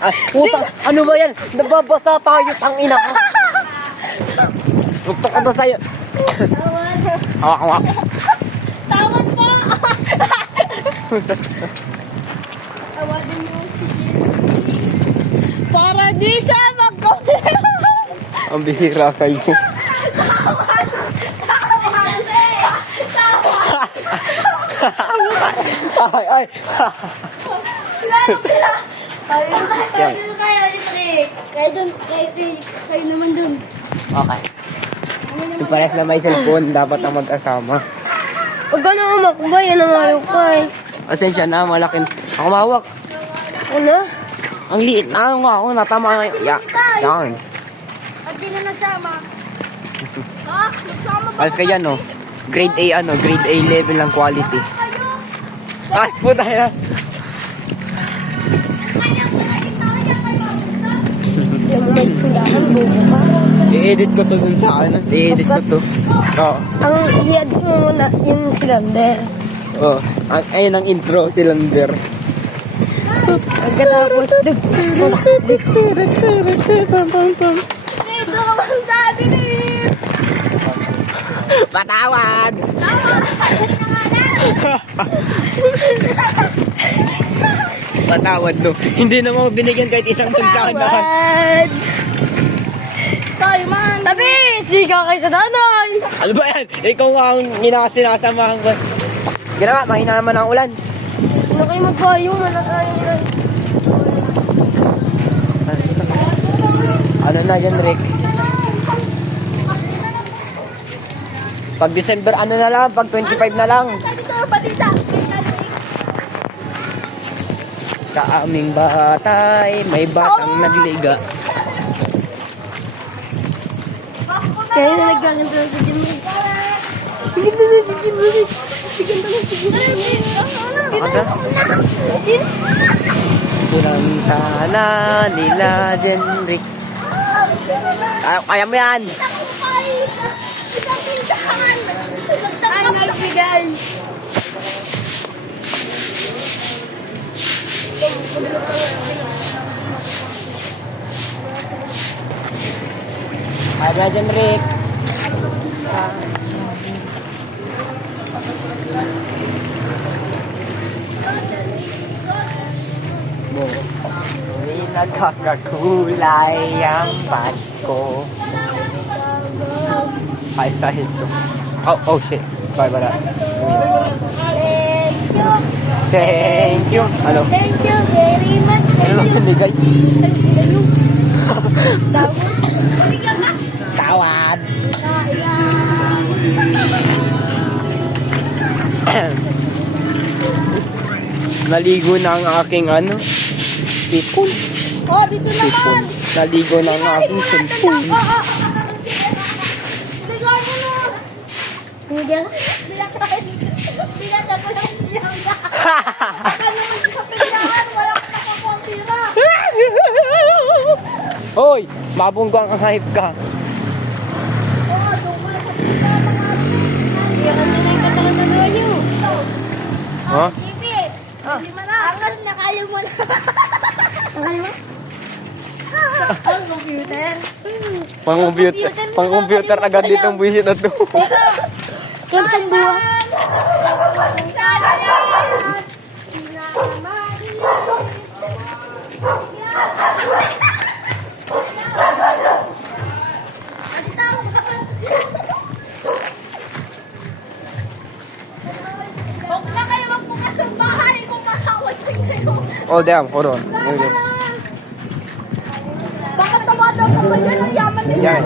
Ay, puta, ano ba yan? Nababasa tayo, tangina ka. Tuktok ka ba sa'yo? Awak. Tawad po! Tawadin mo si Jimmy. Para di siya mag-comment. Ang bihira kayo. Ay. Kayo naman dun. Okay. Yung pares na may cellphone, dapat na magkasama. Huwag ka na umakbay, yan ang ayaw ko eh. Asensya na, malaking. Ako mawak. Ano? Ang liit na nga ako, natama nga. Yan. At di na nasama. Ha? Nagsama ba? Alas kaya no? Grade A grade A level ng quality. Ay, puta yan. Alam mo, may tindahan, buko pa. I-edit ko to dun sa ano. I-edit ko to. Oo. Ang i-ads mo muna yung silander. Oh, ayun ang intro, cylinder. Pagkatapos, dito ka bang sabi na eh? Patawad! Patawad no. Hindi na mo binigyan kahit isang tugsanahan. Tayo man! Tabi! Sika kayo sa nanay! Ano ba yan? Ikaw nga ang sinasamahan ko. Ginawa, mahina naman ang ulan. Ano kayo magpayo? Malakayo yan. Ano na yan, Rick? Pag December ano na lang, pag 25 na lang. Sa aming batay, may batang nagliga. Kaya na nagkaganto na si Jimmy. Nagkaganto na si Jimmy. Nagkaganto na si Jimmy. Ano? Sinantana nila, Jenrick. Kaya mo yan! Ay, nagbigay. Kaya mo yan, Jenrick. May nagkakakulay ang Pasko. Ay, sahid ko. Oh shit. Sorry about that. Thank you. Ano? Thank you very much. Ano lang binigay? Tawad. Naligo na ang aking cellphone. Oh, dito naman. Naligo na ang aking cellphone. Binigyan? Binigyan ko lang siya. Baka naman sa pindahan, wala ka nakapagtira. Hoy, mabunggo ang hype ka. Oo, dumal sa pindahan. Hindi ka nila yung katawan na loyo. Ha? Bibi, lima na. Angat na kayo mo na. Ang mo? Ang computer. Pang-computer agad ditong buwisit na to. Yung pangbuwa. Huwag na kayo magbukas ng bahay kung masawad kayo. Oh damn, hold on. Bakit tawa daw pa ba yan? Ang yaman nila. Yeah,